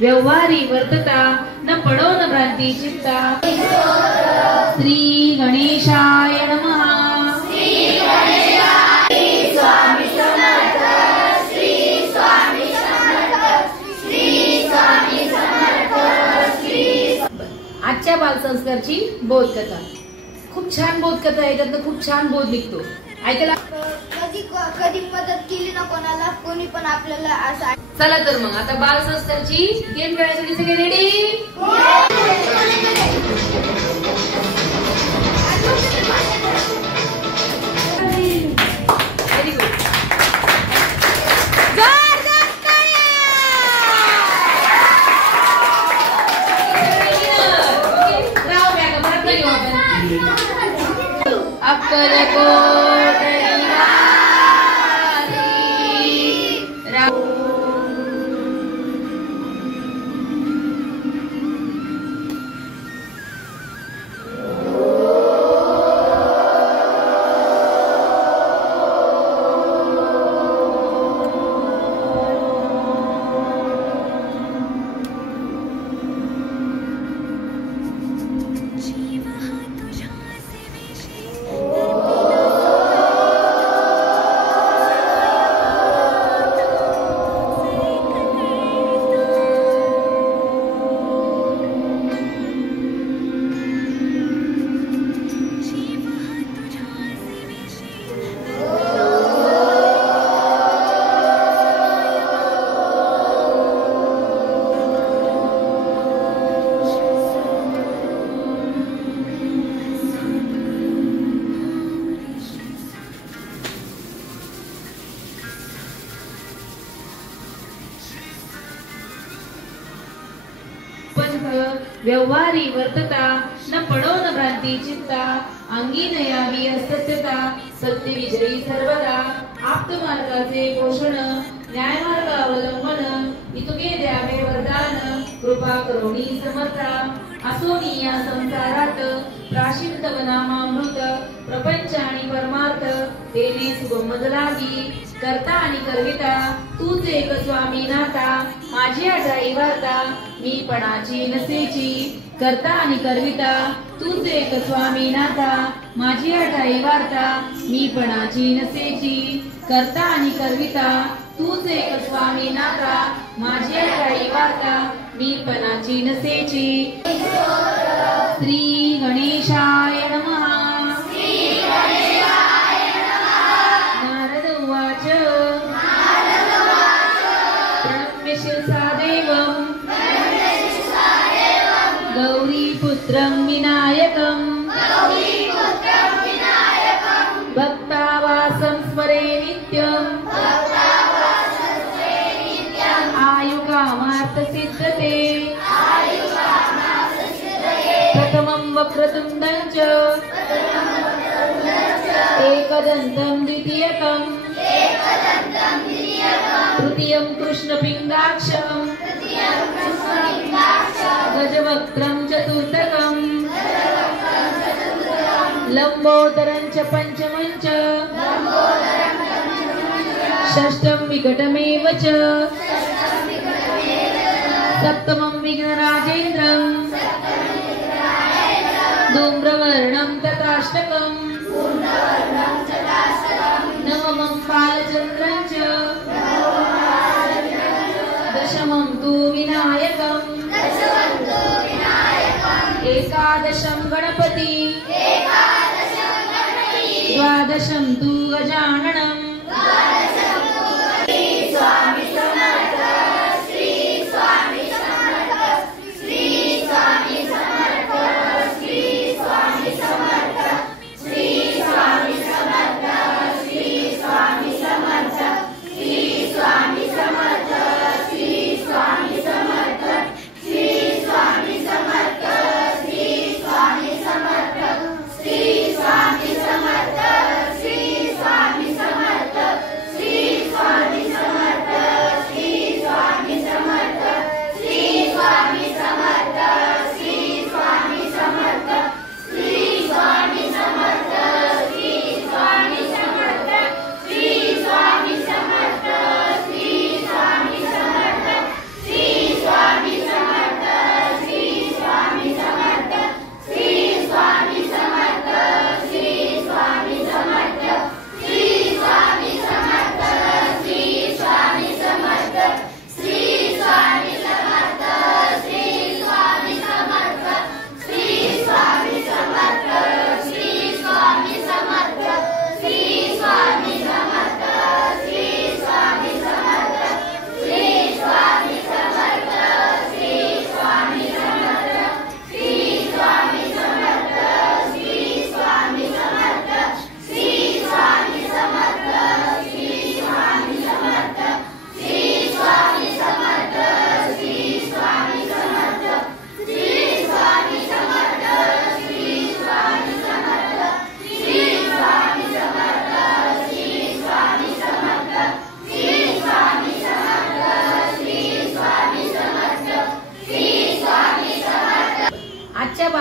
व्यवहारी वर्तता न पडो न भ्रांती चित्ता। श्री गणेशाय नमः। श्री स्वामी समर्थ। श्री स्वामी समर्थ। श्री स्वामी समर्थ। आजच्या बालसंस्कारची बोधकथा खूप छान बोधकथा आहे, त्यातनं खूप छान बोध निघतो। ऐकायला कधी मदत केली ना कोणाला, कोणी पण आपल्याला असं। चला तर मग आता बालसंस्कारची गेम खेळण्यासाठी सगळे रेडी? व्यवहारी वर्तता न पडो न भ्रांती चित्ता। अंगी न यावी असत्यता सत्य विजयी सर्वदा। आप्त मार्गाचे पोषण न्याय मार्गावलंबन इतुके द्यावे वरदान। कृपा करुणी समर्था असोनी या संसारात। प्राशीन तव नामामृत प्रपंच आणि परमार्थ। तेने सुगम लागी करता आणि करविता तूच एक स्वामी नाथा। माझी आठाई वार्ता मी पणाची नसेची करता आणि करविता तूच एक स्वामी नाथा। माझी आठाई वार्ता मी पणाची नसेची करता आणि करविता तूच एक स्वामी नाथा। माझी आठाई वार्ता मी पणाची नसेची। श्री गणेशाय नमः। नारद उवाच प्रणम्य शिरसा देवम् गौरीपुत्रं विनायकम् भक्तावासं स्मरे नित्यम् आयुकामार्थ सिद्धते। प्रथमं वक्रतुण्डं च एकदन्तं द्वितीयकं तृतीयं कृष्णपिङ्गाक्षं गजवक्त्रं चतुर्थकं लंबोदरं च पंचमं च षष्ठं विकटमेव च सप्तमं विघ्नराजेन्द्रं धूम्रवर्णं तथाष्टकं नवमं बालचन्द्रं च दशमं तु विनायकम् एकादशं गणपति द्वादशं तु गजाननम्। स्वामी समर्थ। श्री स्वामी समर्थ। श्री स्वामी समर्थ। श्री स्वामी समर्थ। श्री स्वामी समर्थ। श्री स्वामी समर्थ। श्री स्वामी समर्थ। श्री स्वामी समर्थ। श्री स्वामी समर्थ। श्री स्वामी समर्थ। श्री स्वामी समर्थ। श्री स्वामी समर्थ।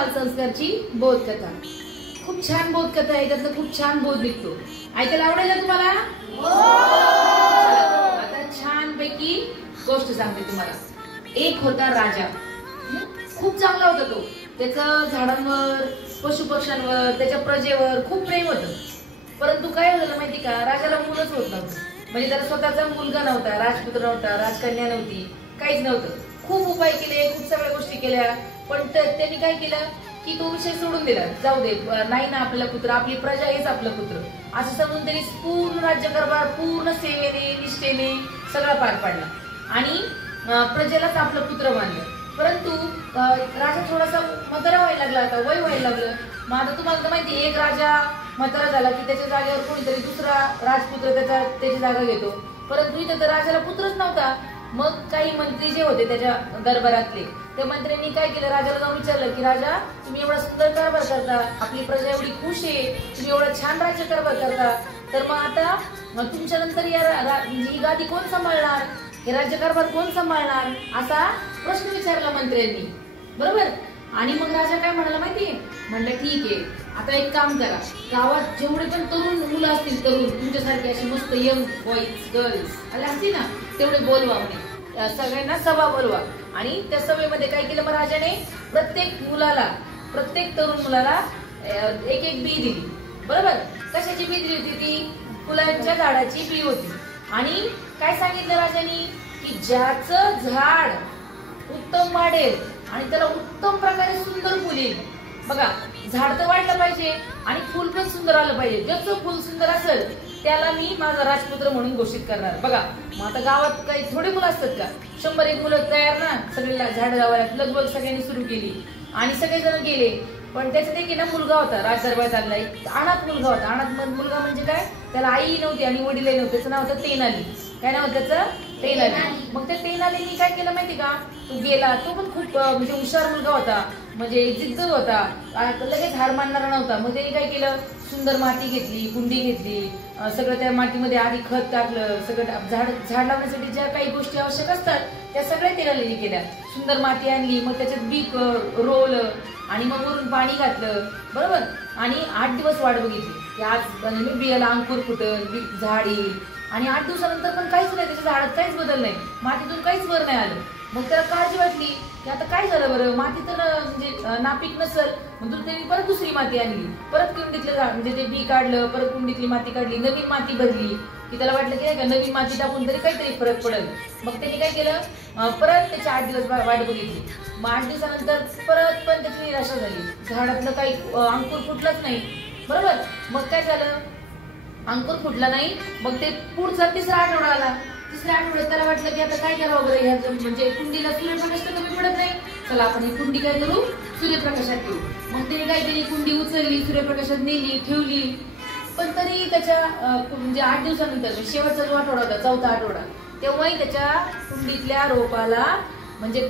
बालसंस्कारची बोधकथा. खूप छान बोधकथा आहे, त्यातनं खूप छान बोध निघतो. ऐकायला आवडेल ना तुम्हाला? आता छान पैकी गोष्ट सांगते तुम्हाला. एक होता राजा, खूप चांगला होता तो. त्याचं झाडांवर, पशु पक्ष्यांवर, त्याच्या प्रजेवर खूप प्रेम होतं. परंतु काय झालं माहिती का, राजाला मुलंच होत नव्हतं. म्हणजे त्याला स्वतःचा मुलगा नव्हता, राजपुत्र नव्हता, राजकन्या नव्हती, काहीच नव्हतं. खूप उपाय केले, खूप सगळ्या गोष्टी केल्या, पण त्यांनी काय केलं की तो विषय सोडून दिला. जाऊ दे, नाही ना आपला पुत्र, आपली प्रजा हेच आपला पुत्र, असं समजून त्यांनी पूर्ण राज्यकारभार पूर्ण सेवेने निष्ठेने सगळा पार पाडला आणि प्रजेलाच आपलं पुत्र मानलं. परंतु राजा थोडासा म्हातारा व्हायला लागला, आता वय व्हायला लागलं. मग आता तुम्हाला तर माहिती, एक राजा म्हातारा झाला की त्याच्या जागेवर कोणीतरी दुसरा राजपुत्र त्याची जागा घेतो. परंतु इथे तर राजाला पुत्रच नव्हता. मग काही मंत्री जे होते त्याच्या दरबारातले, त्या मंत्र्यांनी काय केलं, राजाला जाऊन विचारलं की राजा, तुम्ही एवढा सुंदर कारभार करता, आपली प्रजा एवढी खुश आहे, तुम्ही एवढा छान राज्य कारभार करता, तर मग आता तुमच्या नंतर ही गादी कोण सांभाळणार, हे राज्यकारभार कोण सांभाळणार, असा प्रश्न विचारला मंत्र्यांनी. बरोबर. आणि मग राजा काय म्हणाला माहितीये, म्हणलं ठीक आहे, आता एक काम करा, गावात जेवढे पण तरुण मुलं असतील, तरुण तुमच्यासारखे असे मस्त यंग बॉईज गर्ल्स आले असतील ना, तेवढे बोलवा, म्हणे सगळ्यांना सभा बोलवा. आणि त्या सभेमध्ये काय केलं, मग राजाने प्रत्येक तरुण मुलाला एक एक बी दिली. बरोबर. कशाची बी दिली होती? ती फुलांच्या झाडाची बी होती. आणि काय सांगितलं राजाने की ज्याचं झाड उत्तम वाढेल आणि त्याला उत्तम प्रकारे सुंदर फुल येईल, बघा झाड तर वाढलं पाहिजे आणि फुल पण सुंदर आलं पाहिजे, ज्याचं फुल सुंदर असेल त्याला मी माझा राजपुत्र म्हणून घोषित करणार. बघा मग आता गावात काही थोडे मुलं असतात का, 100-1 मुलं तयार ना, सगळे झाड लावायला लगबग सगळ्यांनी सुरू केली आणि सगळेजण गेले. पण त्याच्यात एक ना मुलगा होता, राजदरबारात आलेला एक अनाथ मुलगा होता. अनाथ मुलगा म्हणजे काय, त्याला आई नव्हती आणि वडीलही नव्हते. त्याचं नाव होतं तेनाली. काय नाव होतं त्याचं? तेनाली. मग त्या तेनालीने काय केलं माहिती का, तो गेला, तो पण खूप म्हणजे हुशार मुलगा होता, म्हणजे जिद्द होता, लगेच हार मानणारा नव्हता. मग त्याने काय केलं, सुंदर माती घेतली, कुंडी घेतली, सगळं त्या मातीमध्ये आधी खत टाकलं, सगळं झाड लावण्यासाठी ज्या काही गोष्टी आवश्यक असतात त्या सगळ्या तेनालीने केल्या. सुंदर माती आणली, मग त्याच्यात बी रोवलं आणि मग वरून पाणी घातलं. बरोबर. आणि 8 दिवस वाट बघितली, आज बियाला अंकुर फुटल, झाड येईल. आणि 8 दिवसानंतर पण काहीच नाही, त्याच्या झाडात काहीच बदल नाही, मातीतून काहीच वर नाही आलं. मग त्याला काळजी वाटली की आता काय झालं बरं, माती तर म्हणजे नापीक नसल. मग त्यांनी परत दुसरी माती आणली, परत कुंडीतलं झाड म्हणजे ते बी काढलं, परत कुंडीतली माती काढली, नवीन माती भरली की त्याला वाटलं की नाही का नवीन माती टाकून तरी काहीतरी फरक पडेल. मग त्यांनी काय केलं, परत त्याचे 8 दिवस वाट बघितली. मग 8 दिवसानंतर परत पण त्याची निराशा झाली, झाडातलं काही अंकुर फुटलंच नाही. बरोबर. मग काय झालं, अंकुर फुटला नाही. मग ते पुढचा 3रा आठवडा आला. 3ऱ्या आठवड्यात त्याला वाटलं की आता काय करावं बरं, ह्या म्हणजे कुंडीला सूर्यप्रकाश तर कमी पडत नाही, चला आपण ही कुंडी काय करू, सूर्यप्रकाशात ठेवू. मग त्याने काय केली, कुंडी उचलली, सूर्यप्रकाशात नेली, ठेवली. पण तरी त्याच्या म्हणजे 8 दिवसानंतर शेवटचा जो आठवडा होता, 4था आठवडा, तेव्हाही त्याच्या कुंडीतल्या रोपाला म्हणजे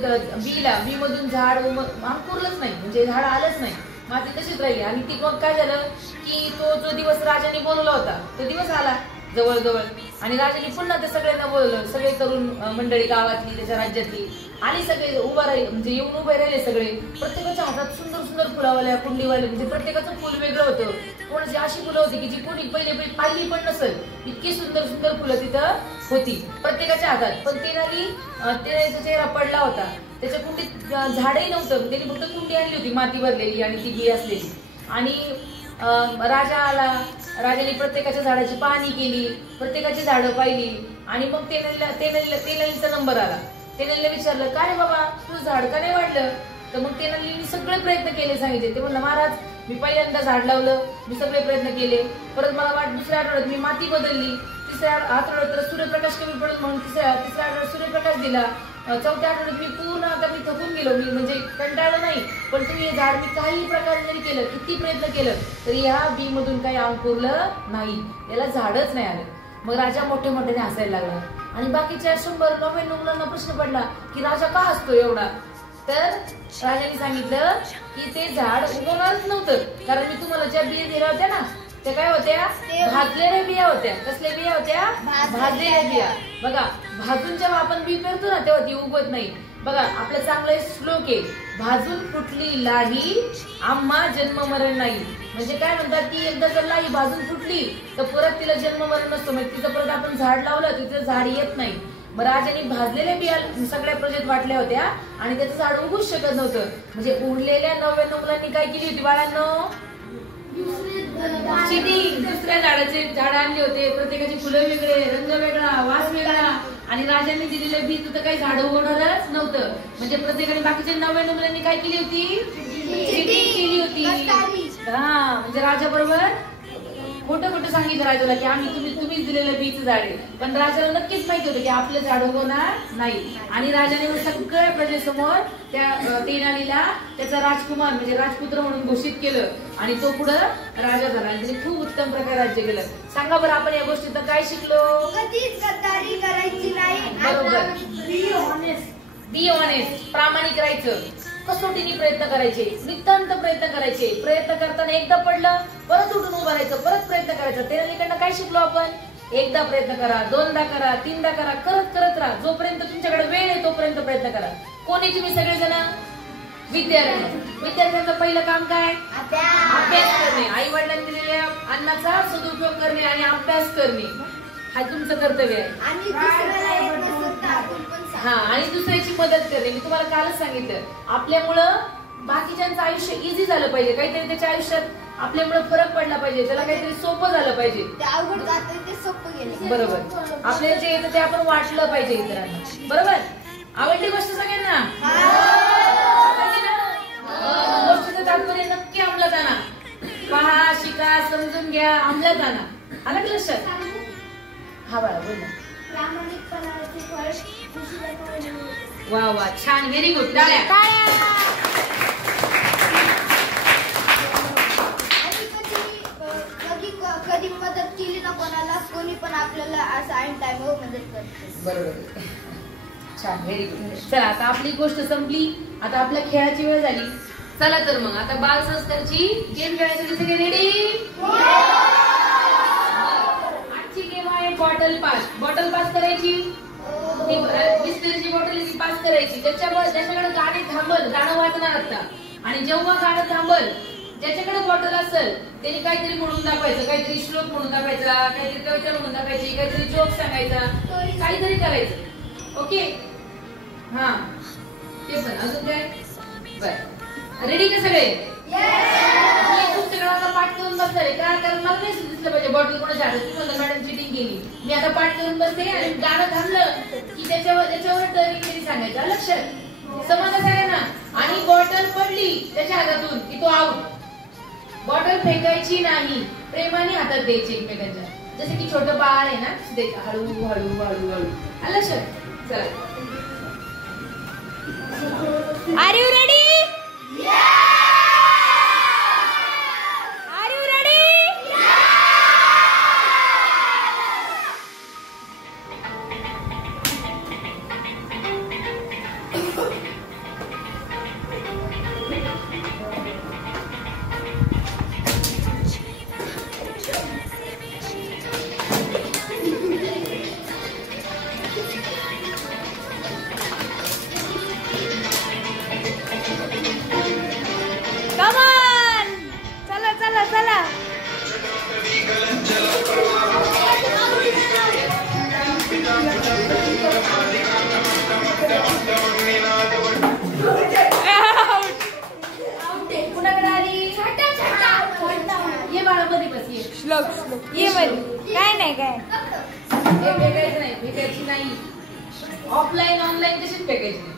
बी मधून झाड अंकुरलंच नाही, म्हणजे झाड आलंच नाही, माती तशीच राहिली. आणि ती मग काय झालं की तो जो दिवस राजाने बोलवला होता तो दिवस आला जवळजवळ, आणि राजाने पुन्हा ते सगळ्यांना बोलवलं. सगळे तरुण मंडळी गावातली, त्याच्या राज्यातली आणि सगळे उभा राहिले, म्हणजे येऊन उभे राहिले सगळे. प्रत्येकाच्या हातात सुंदर सुंदर फुलावाल्या कुंडीवाले, म्हणजे प्रत्येकाचं फुल वेगळं होतं. कोणाची अशी फुलं होती की जी कोणी पहिले पाहिली पण नसेल, इतकी सुंदर सुंदर फुलं तिथं होती प्रत्येकाच्या हातात. पण त्याचा चेहरा पडला होता, त्याच्या कुंडीत झाडही नव्हतं, त्यांनी फक्त कुंडी आणली होती माती भरलेली आणि ती बी असलेली. आणि राजा आला, राजाने प्रत्येकाच्या झाडाची पाहणी केली, प्रत्येकाची झाडं पाहिली. आणि मग तेनालीचा नंबर आला. तेनालीला विचारलं, काय रे बाबा, तुझं झाड का नाही वाढलं? तर मग तेनालीने सगळे प्रयत्न केले, सांगितले. ते म्हणलं, महाराज मी पहिल्यांदा झाड लावलं, मी सगळे प्रयत्न केले, परत मला 2ऱ्या आठवड्यात मी माती बदलली, 3ऱ्या आठवड्यात तर सूर्यप्रकाश कमी पडत म्हणून 3ऱ्या आठवड्यात सूर्यप्रकाश दिला, 4थ्या आठवड्यात मी पूर्ण आता मी थकून गेलो, मी म्हणजे कंटाळलो नाही. पण तुम्ही हे झाड मी काही प्रकारे जरी केलं, किती प्रयत्न केलं तरी ह्या बी मधून काही अंकुरलं नाही, याला झाडच नाही आलं. मग राजा मोठे मोठ्याने हसायला लागला. आणि बाकीच्या 100-99 मुलांना प्रश्न पडला की राजा का हसतो एवढा? तर राजाने सांगितलं की ते झाड उगवणारच नव्हतं, कारण मी तुम्हाला ज्या बिया दिल्या होत्या ना त्या काय होत्या, भाजलेल्या बिया होत्या. कसल्या बिया होत्या? भाजलेल्या बिया. बघा, भाजून जेव्हा आपण बी पेरतो ना तेव्हा ती उगवत नाही. बघा आपलं चांगलं श्लोक आहे, भाजून फुटली लाही आम्हा जन्म मरण नाही. म्हणजे काय म्हणतात की एकदा जर लाही भाजून फुटली तर परत तिला जन्म मरण नसतो. म्हणजे तिचं परत आपण झाड लावलं तिचं झाड येत नाही. मग राजाने भाजलेल्या बिया सगळ्या प्रजेत वाटल्या होत्या आणि त्याचं झाड उगूच शकत नव्हतं. म्हणजे उरलेल्या 99 मुलांनी काय केली होती बाळांनो, चिटिंग, दुसऱ्या झाडाचे झाड आणले होते. प्रत्येकाची फुलं वेगळे, रंग वेगळा, वास वेगळा आणि राजांनी दिलेले बीज तर काही झाड उगवणारच नव्हतं. म्हणजे प्रत्येकाने बाकीच्या 99 मुलांनी काय केली होती, चिटिंग केली होती. हा म्हणजे राजा बरोबर खोटं खोटं सांगितलं राजाला की आम्ही तुम्हीच दिलेलं बीच झाड आहे. पण राजाला नक्कीच माहिती होतं की आपलं झाड उगवणार नाही. आणि राजाने सगळ्या प्रजेसमोर त्या तेनालीला त्याचा राजकुमार म्हणजे राजपुत्र म्हणून घोषित केलं आणि तो पुढे राजा झाला आणि त्याने खूप उत्तम प्रकारे राज्य केलं. सांगा बरं आपण या गोष्टीतून काय शिकलो, कधीच गद्दारी करायची नाही. बरोबर, बी ऑनेस्ट, प्रामाणिक राहायचं, कसोटीने प्रयत्न करायचे, नितांत प्रयत्न करायचे. प्रयत्न करताना एकदा पडलं परत उठून उभं राहायचं, परत प्रयत्न करायचा. तेनालीकडनं काय शिकलो आपण, एकदा प्रयत्न करा, दोनदा करा, तीनदा करा, करत राहा. जोपर्यंत तुमच्याकडे वेळ आहे तोपर्यंत प्रयत्न करा. कोणी तुम्ही सगळेजण विद्यार्थ्यांचं पहिलं काम काय, अभ्यास करणे, आई वडिलांनी दिलेल्या अन्नाचा सदुपयोग करणे आणि अभ्यास करणे हा तुमचं कर्तव्य आहे. हा आणि दुसऱ्याची मदत करणे. मी तुम्हाला कालच सांगितलं, आपल्यामुळं बाकीच्यांचं आयुष्य इझी झालं पाहिजे, काहीतरी त्याच्या आयुष्यात आपल्यामुळे फरक पडला पाहिजे, त्याला काहीतरी सोपं झालं पाहिजे. बरोबर, आपल्याला जे येतं ते आपण वाटलं पाहिजे इतरांना. बरोबर, आवडली गोष्ट सगळ्यांना, गोष्टीचं तात्पर्य नक्की अंमलात आणा. पहा, शिका, समजून घ्या, अंमलात आणा. आलं की लक्षात? हा बाळा बोल ना. वा वा, छान, व्हेरी गुड, टाळ्या. कधी मदत केली ना कोणाला, कोणी पण आपल्याला असं ऐन टाइमवर मदत करते. बरोबर, छान, व्हेरी गुड. चला आता आपली गोष्ट संपली, आता आपल्या खेळाची वेळ झाली. चला तर मग आता बाल संस्कारची गेम खेळायसाठी सगळे रेडी? आजची गेम आहे बॉटल पास. बॉटल पास करायची, बिस्लरीची बॉटल पास करायची. ज्याच्याकडे गाणे थांबल, गाणं वाजणार आता, आणि जेव्हा गाणं थांबल ज्याच्याकडे बॉटल असेल त्याने काहीतरी म्हणून दाखवायचं, काहीतरी श्लोक म्हणून दाखवायचा, काहीतरी कविता म्हणून दाखवायची, काहीतरी जोक सांगायचा, काहीतरी करायचं. ओके, हा ते पण अजून काय. बर, रेडी का सगळे? पुस्तकाला पाठ करून बसणार आहे का? कारण मला नाही दिसलं पाहिजे बॉटल कोणाच्या हातात. तुम्हाला मॅडम चिटिंग केली. मी आता पाठ करून बसते आणि गाणं थांबलं की त्याच्यावर तरी सांगायचं. लक्षात, समजलं सगळ्यांना? आणि बॉटल पडली त्याच्या हातातून की तो आउट. बॉटल फेकायची नाही, प्रेमाने हातात द्यायची एकमेकांच्या, जसं की छोटं बाळ आहे ना, हळू हळू हळू हळू. लक्षात? चला, are you ready? Are you ready? Offline online कशीच फेकायची.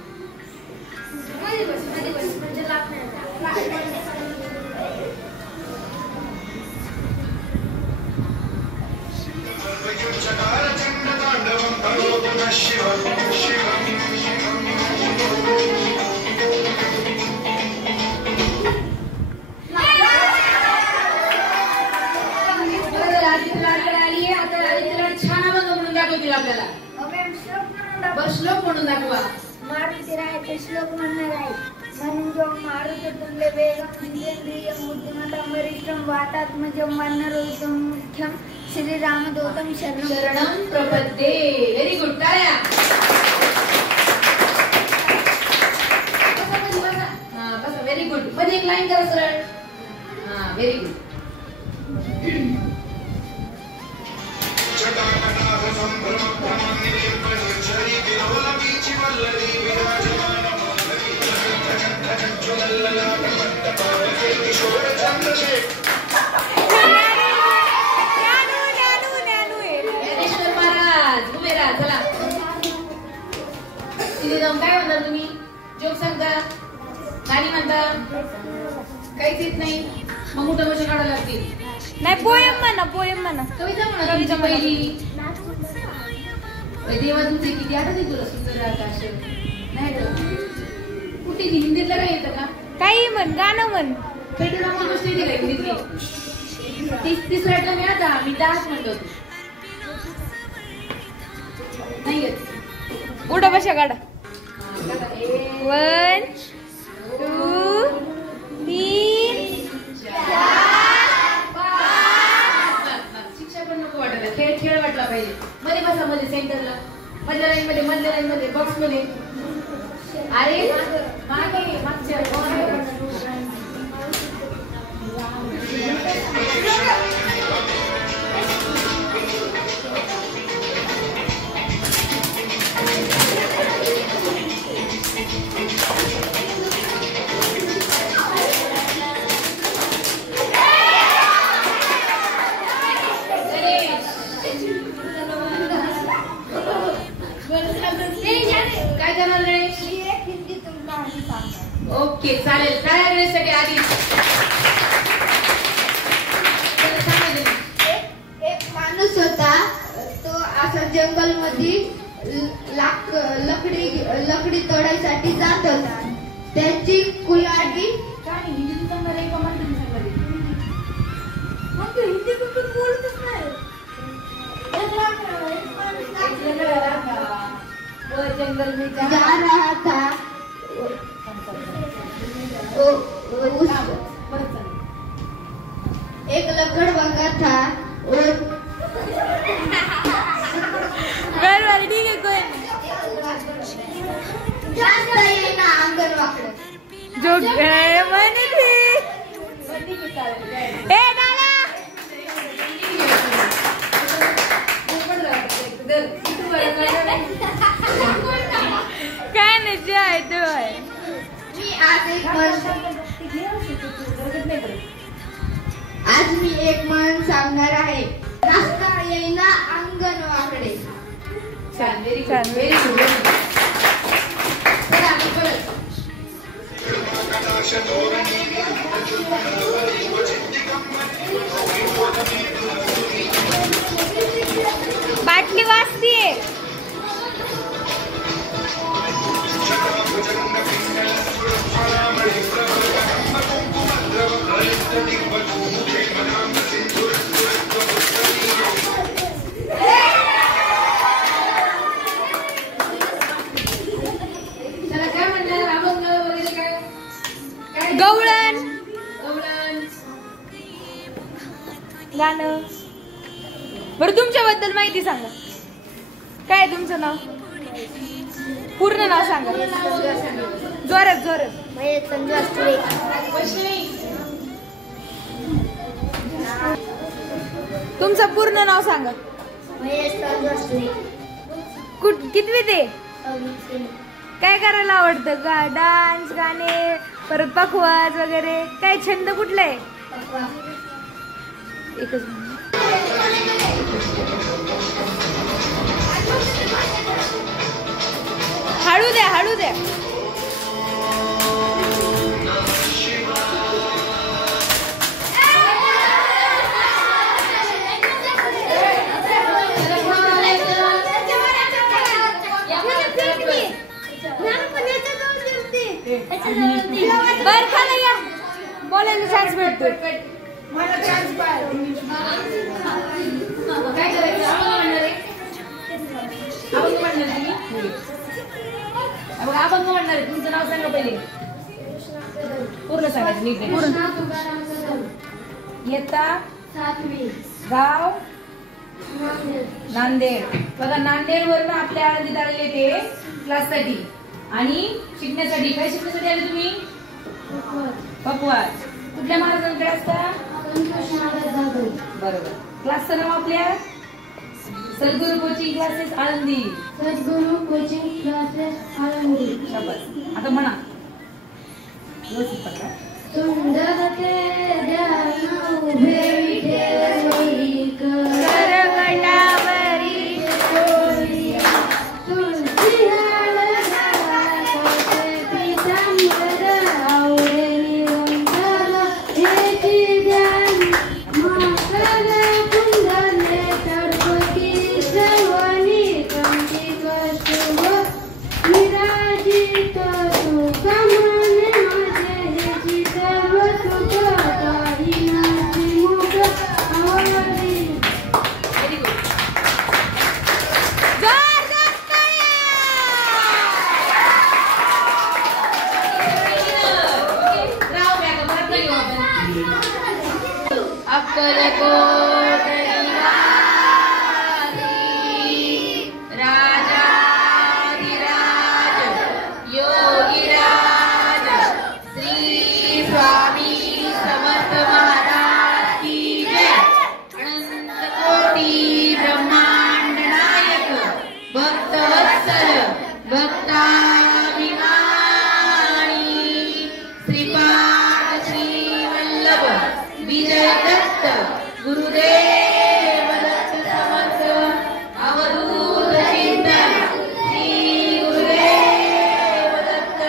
आपल्याला श्लोक म्हणून दाखवा. मारुती राय श्लोक म्हणणार आहे. म्हणून जो मारुती तुल्य वेगम इंद्रियं बुद्धिमतां वरिष्ठं वातात्मजं वानरोत्तमं मुख्यं श्रीरामदूतं शरणं प्रपद्ये. व्हेरी गुड, टाळ्या. मध्ये एक लाईन करा सरळ. हा, व्हेरी गुड. ज्ञानेश्वर महाराज उभे राहा. चला तिथे जाऊन काय म्हणता तुम्ही? जोक सांगता, गाणी म्हणता, काहीच येत नाही. मग मोठं मोठं काढायला लागतील. नाही, पोएम म्हणा, पोएम म्हणा. कविता म्हणा. कविता पहिली. देवा तुमचे किती आठवते तुला? सुंदर आकाश नाही कुठे हिंदीतलं काय येतं का? काही म्हण, गाणं म्हण. पेट्रोल गोष्ट येते का हिंदीतली? तिसऱ्यातला मी आता मी डान्स म्हणतो नाही येत. उडा बशा काढा. 1 2 3 शिक्षा पण नको वाटायला. खेळ खेळ वाटला पाहिजे. मध्ये बसा, मध्ये सेंटरला, मधल्या लाईन मध्ये, मधल्या लाईन मध्ये, बॉक्स मध्ये. अरे मागे मागच्या काय करणार रे? ओके चालेल. काय गणेशसाठी आधी एक माणूस होता. तो असा जंगल मध्ये लकडी तोडायसाठी जात होता. त्याची कुल्हाडी काय हिंदी सांगणार आहे का मराठी सांगणार आहे? मग हिंदी कुठून बोलतच नाही. जंगल में जा रहा था. एक लकड़बग्गा था और बरं ठीक आहे. कोण जास्त येईना अंगण वाकडं. जो म्हणे ती. ए नाना काय नाही, जे आहे ते आहे. आज मी एक म्हण सांगणार आहे. रस्ता येईना अंगण वाकडे. छान, व्हेरी छान. Good, very good. चला परत. बाटली वाजतीये. चला काय म्हणणार? अभंग वगैरे काय? काय? गवळण गवळण. गाणं. बरं तुमच्याबद्दल माहिती सांगा. काय आहे तुमचं नाव? पूर्ण नाव सांगा. जोरात जोरात. तुमचं पूर्ण नाव सांगा. कितवी ते? काय करायला आवडतं? डान्स, गाणे, परत पखवाज वगैरे. काय छंद कुठला आहे? एकच मिनिट. हळू द्या, हळू द्या. बर खाला या. बोलायला चान्स भेटतो. मला चान्स पाहिजे. काय करायचं? अभंग म्हणणार आहे? अभंग म्हणणार तुम्ही? अभंग म्हणणार आहे. तुमचं नाव सांगा पहिले. पूर्ण सांगायचं नीट. येता गाव नांदेड. बघा नांदेड वरून आपल्या आळंदीत आलेले ते क्लाससाठी आणि शिकण्यासाठी. काय शिकण्यासाठी आले तुम्ही? पकवाज. कुठल्या महाराजांकडे असता? बरोबर. क्लासचं नाव आपल्या? सद्गुरू कोचिंग क्लासेस आळंदी. सद्गुरू कोचिंग क्लासेस आळंदी. शाबास. आता म्हणा व्यवस्थित पकडा. सुंदर ते ध्यान उभे विठे करगटावरी तुळशी पीतांबर आवडे निरंतर हेची ध्यान माकर कुंडले तडपती श्रवणी कंठी कशुभ विराजित सुखमने माझे हेची सर्व सुख काही नाची मुख आवडी. Very good. जोरदार टाळ्या. राव बॅग परत घेऊ आपण. अक्कलकोट राजाधिराज योगीराज श्री स्वामी समर्थ महाराज की जय. अनंत कोटी ब्रह्मांड नायक भक्तवत्सल भक्ताभिमानी श्रीपाद श्री वल्लभ विजय दत्त गुरुदेव दत्त समर्थ अवधूत चिंतन श्री गुरुदेव दत्त.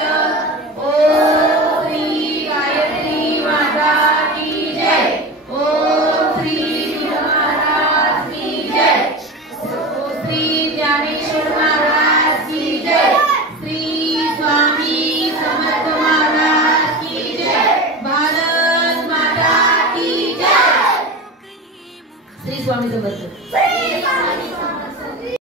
ओम श्री गायत्री माता की जय. ओम श्री गुरु महाराज की जय. ओम श्री ज्ञानेश्वर महाराज की जय. श्री स्वामी समर्थ महाराज की जय. भारत माता की जय. श्री स्वामी समर्थ.